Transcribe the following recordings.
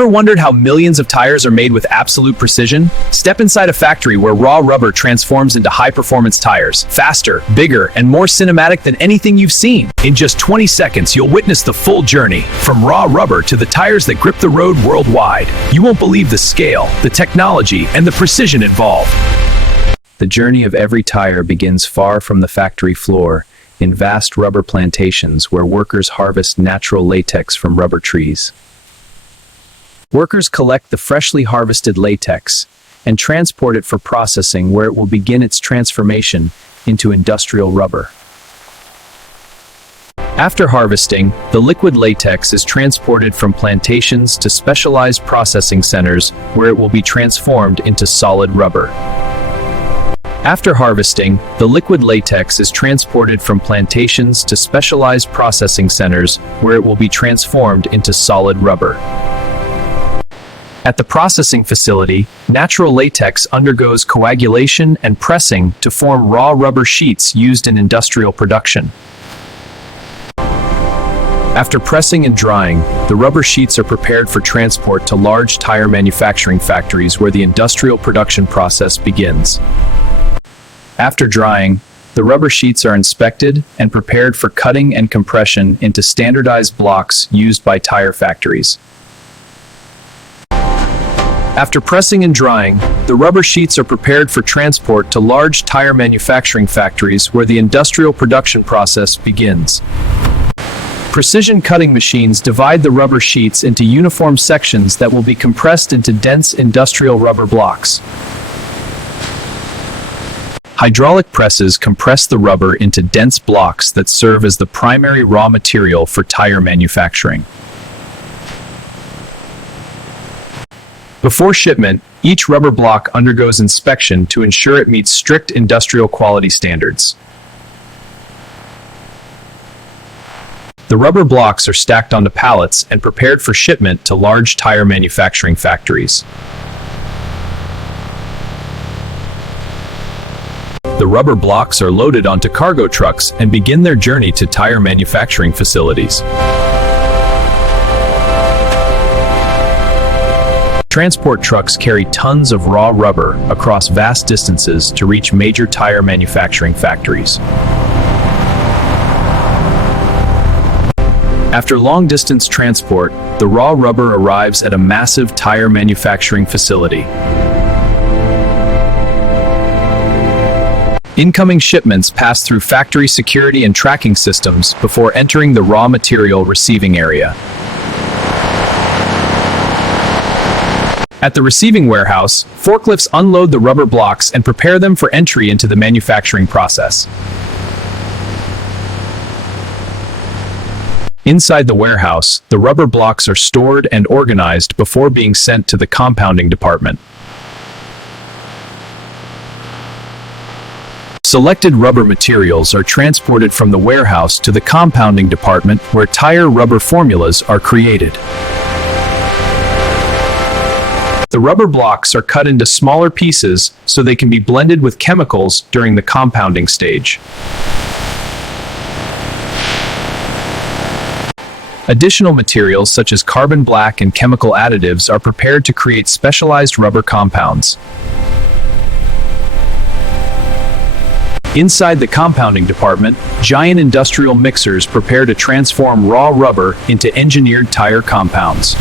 Ever wondered how millions of tires are made with absolute precision? Step inside a factory where raw rubber transforms into high-performance tires, faster, bigger, and more cinematic than anything you've seen. In just 20 seconds, you'll witness the full journey, from raw rubber to the tires that grip the road worldwide. You won't believe the scale, the technology, and the precision involved. The journey of every tire begins far from the factory floor, in vast rubber plantations where workers harvest natural latex from rubber trees. Workers collect the freshly harvested latex and transport it for processing, where it will begin its transformation into industrial rubber. After harvesting, the liquid latex is transported from plantations to specialized processing centers where it will be transformed into solid rubber. After harvesting, the liquid latex is transported from plantations to specialized processing centers where it will be transformed into solid rubber. At the processing facility, natural latex undergoes coagulation and pressing to form raw rubber sheets used in industrial production. After pressing and drying, the rubber sheets are prepared for transport to large tire manufacturing factories where the industrial production process begins. After drying, the rubber sheets are inspected and prepared for cutting and compression into standardized blocks used by tire factories. After pressing and drying, the rubber sheets are prepared for transport to large tire manufacturing factories where the industrial production process begins. Precision cutting machines divide the rubber sheets into uniform sections that will be compressed into dense industrial rubber blocks. Hydraulic presses compress the rubber into dense blocks that serve as the primary raw material for tire manufacturing. Before shipment, each rubber block undergoes inspection to ensure it meets strict industrial quality standards. The rubber blocks are stacked onto pallets and prepared for shipment to large tire manufacturing factories. The rubber blocks are loaded onto cargo trucks and begin their journey to tire manufacturing facilities. Transport trucks carry tons of raw rubber across vast distances to reach major tire manufacturing factories. After long-distance transport, the raw rubber arrives at a massive tire manufacturing facility. Incoming shipments pass through factory security and tracking systems before entering the raw material receiving area. At the receiving warehouse, forklifts unload the rubber blocks and prepare them for entry into the manufacturing process. Inside the warehouse, the rubber blocks are stored and organized before being sent to the compounding department. Selected rubber materials are transported from the warehouse to the compounding department where tire rubber formulas are created. The rubber blocks are cut into smaller pieces so they can be blended with chemicals during the compounding stage. Additional materials such as carbon black and chemical additives are prepared to create specialized rubber compounds. Inside the compounding department, giant industrial mixers prepare to transform raw rubber into engineered tire compounds.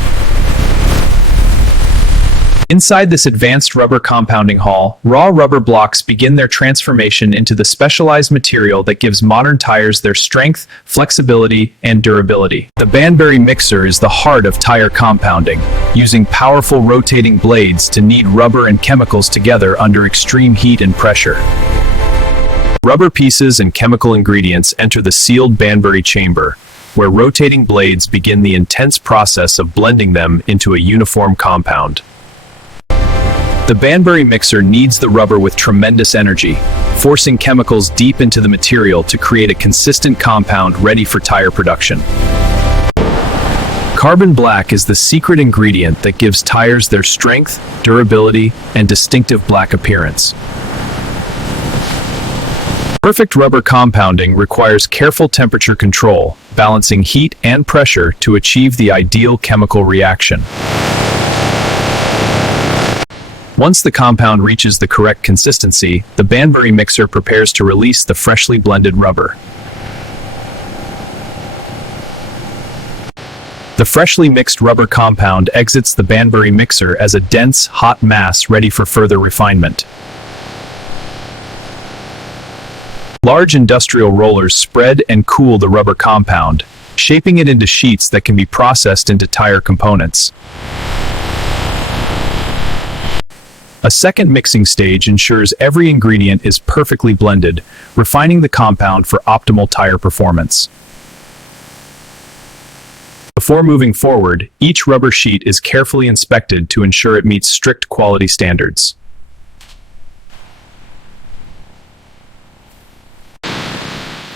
Inside this advanced rubber compounding hall, raw rubber blocks begin their transformation into the specialized material that gives modern tires their strength, flexibility, and durability. The Banbury mixer is the heart of tire compounding, using powerful rotating blades to knead rubber and chemicals together under extreme heat and pressure. Rubber pieces and chemical ingredients enter the sealed Banbury chamber, where rotating blades begin the intense process of blending them into a uniform compound. The Banbury mixer kneads the rubber with tremendous energy, forcing chemicals deep into the material to create a consistent compound ready for tire production. Carbon black is the secret ingredient that gives tires their strength, durability, and distinctive black appearance. Perfect rubber compounding requires careful temperature control, balancing heat and pressure to achieve the ideal chemical reaction. Once the compound reaches the correct consistency, the Banbury mixer prepares to release the freshly blended rubber. The freshly mixed rubber compound exits the Banbury mixer as a dense, hot mass ready for further refinement. Large industrial rollers spread and cool the rubber compound, shaping it into sheets that can be processed into tire components. A second mixing stage ensures every ingredient is perfectly blended, refining the compound for optimal tire performance. Before moving forward, each rubber sheet is carefully inspected to ensure it meets strict quality standards.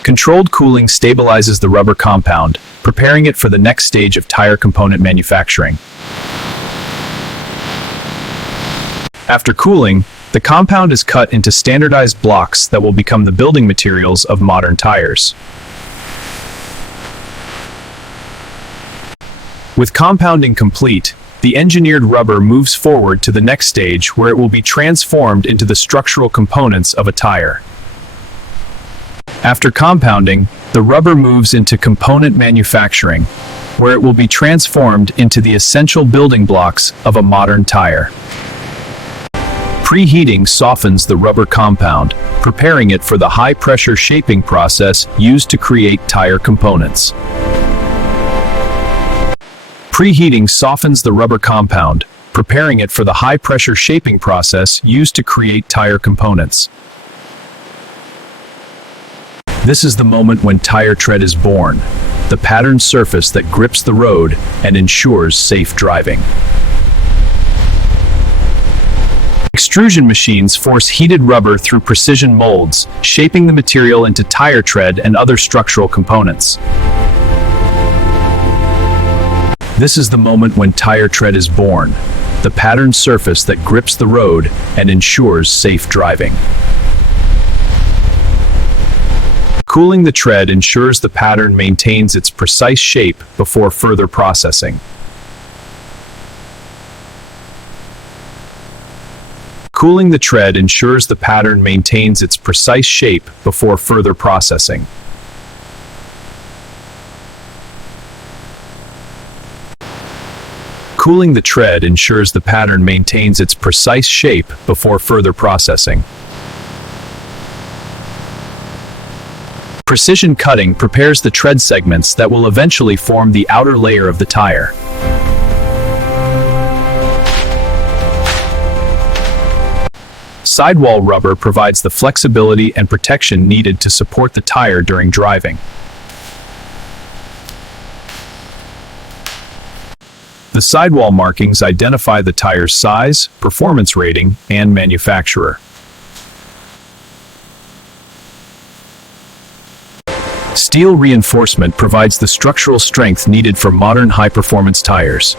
Controlled cooling stabilizes the rubber compound, preparing it for the next stage of tire component manufacturing. After cooling, the compound is cut into standardized blocks that will become the building materials of modern tires. With compounding complete, the engineered rubber moves forward to the next stage where it will be transformed into the structural components of a tire. After compounding, the rubber moves into component manufacturing, where it will be transformed into the essential building blocks of a modern tire. Preheating softens the rubber compound, preparing it for the high-pressure shaping process used to create tire components. Preheating softens the rubber compound, preparing it for the high-pressure shaping process used to create tire components. This is the moment when tire tread is born, the patterned surface that grips the road and ensures safe driving. Extrusion machines force heated rubber through precision molds, shaping the material into tire tread and other structural components. This is the moment when tire tread is born, the patterned surface that grips the road and ensures safe driving. Cooling the tread ensures the pattern maintains its precise shape before further processing. Cooling the tread ensures the pattern maintains its precise shape before further processing. Cooling the tread ensures the pattern maintains its precise shape before further processing. Precision cutting prepares the tread segments that will eventually form the outer layer of the tire. Sidewall rubber provides the flexibility and protection needed to support the tire during driving. The sidewall markings identify the tire's size, performance rating, and manufacturer. Steel reinforcement provides the structural strength needed for modern high-performance tires.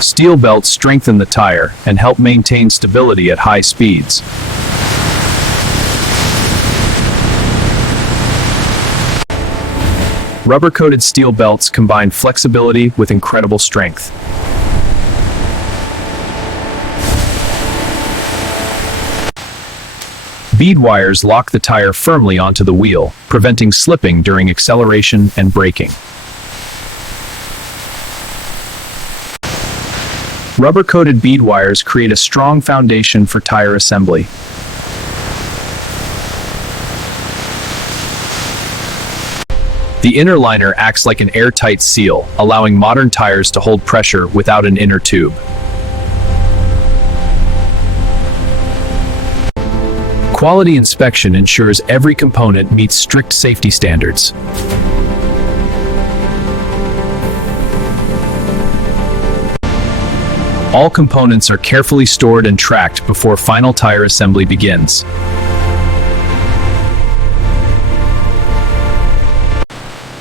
Steel belts strengthen the tire and help maintain stability at high speeds. Rubber-coated steel belts combine flexibility with incredible strength. Bead wires lock the tire firmly onto the wheel, preventing slipping during acceleration and braking. Rubber-coated bead wires create a strong foundation for tire assembly. The inner liner acts like an airtight seal, allowing modern tires to hold pressure without an inner tube. Quality inspection ensures every component meets strict safety standards. All components are carefully stored and tracked before final tire assembly begins.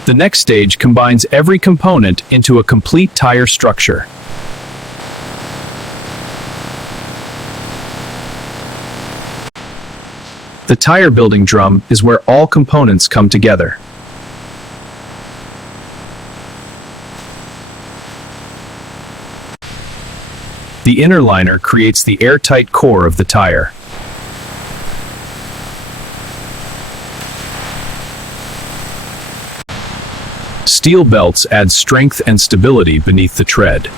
The next stage combines every component into a complete tire structure. The tire building drum is where all components come together. The inner liner creates the airtight core of the tire. Steel belts add strength and stability beneath the tread.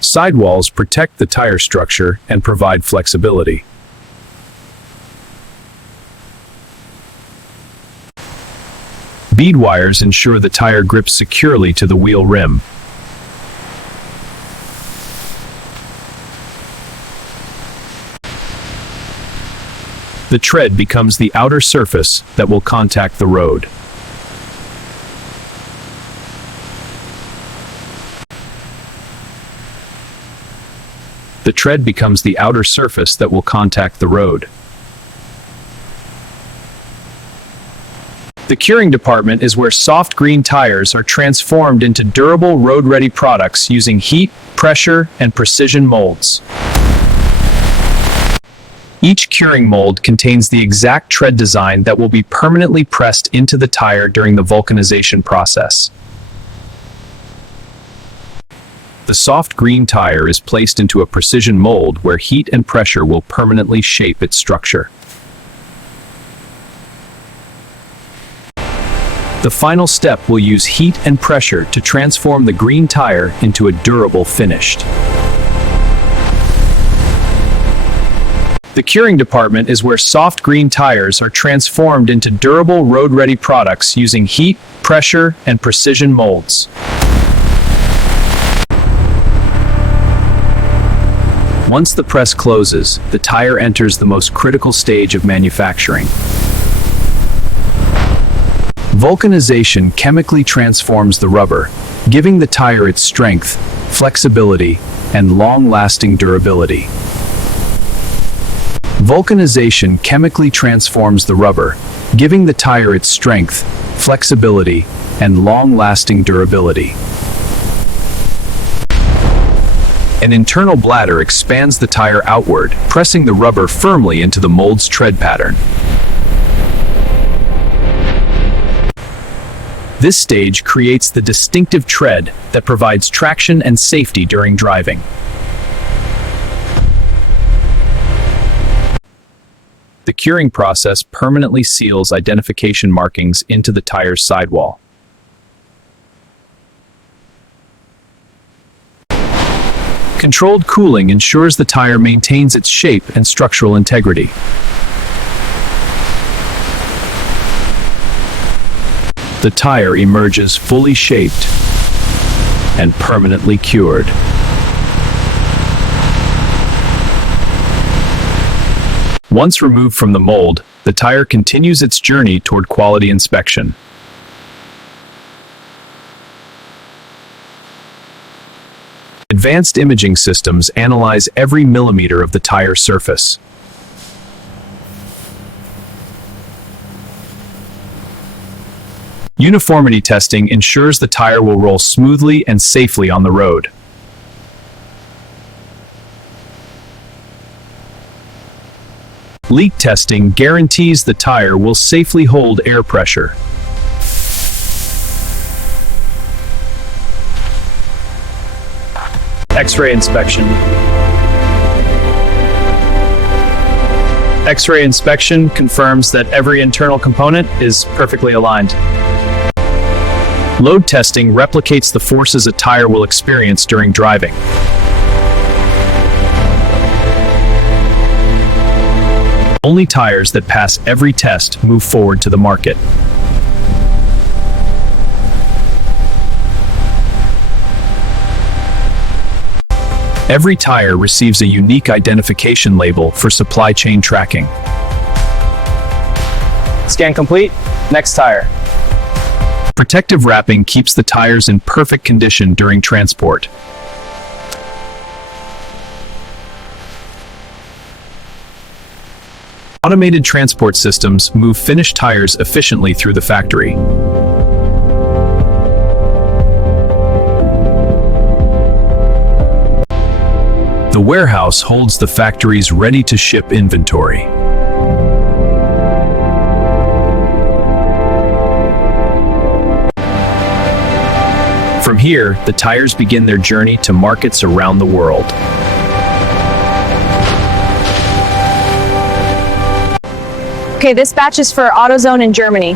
Sidewalls protect the tire structure and provide flexibility. Bead wires ensure the tire grips securely to the wheel rim. The tread becomes the outer surface that will contact the road. The tread becomes the outer surface that will contact the road. The curing department is where soft green tires are transformed into durable road-ready products using heat, pressure, and precision molds. Each curing mold contains the exact tread design that will be permanently pressed into the tire during the vulcanization process. The soft green tire is placed into a precision mold where heat and pressure will permanently shape its structure. The final step will use heat and pressure to transform the green tire into a durable finished. The curing department is where soft green tires are transformed into durable road-ready products using heat, pressure, and precision molds. Once the press closes, the tire enters the most critical stage of manufacturing. Vulcanization chemically transforms the rubber, giving the tire its strength, flexibility, and long-lasting durability. Vulcanization chemically transforms the rubber, giving the tire its strength, flexibility, and long-lasting durability. An internal bladder expands the tire outward, pressing the rubber firmly into the mold's tread pattern. This stage creates the distinctive tread that provides traction and safety during driving. The curing process permanently seals identification markings into the tire's sidewall. Controlled cooling ensures the tire maintains its shape and structural integrity. The tire emerges fully shaped and permanently cured. Once removed from the mold, the tire continues its journey toward quality inspection. Advanced imaging systems analyze every millimeter of the tire surface. Uniformity testing ensures the tire will roll smoothly and safely on the road. Leak testing guarantees the tire will safely hold air pressure. X-ray inspection. X-ray inspection confirms that every internal component is perfectly aligned. Load testing replicates the forces a tire will experience during driving. Only tires that pass every test move forward to the market. Every tire receives a unique identification label for supply chain tracking. Scan complete. Next tire. Protective wrapping keeps the tires in perfect condition during transport. Automated transport systems move finished tires efficiently through the factory. The warehouse holds the factory's ready-to-ship inventory. From here, the tires begin their journey to markets around the world. Okay, this batch is for AutoZone in Germany.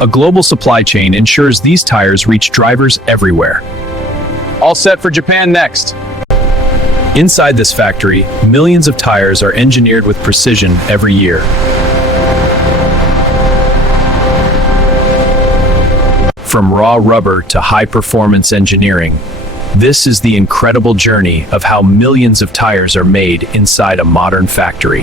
A global supply chain ensures these tires reach drivers everywhere. All set for Japan next. Inside this factory, millions of tires are engineered with precision every year. From raw rubber to high-performance engineering, this is the incredible journey of how millions of tires are made inside a modern factory.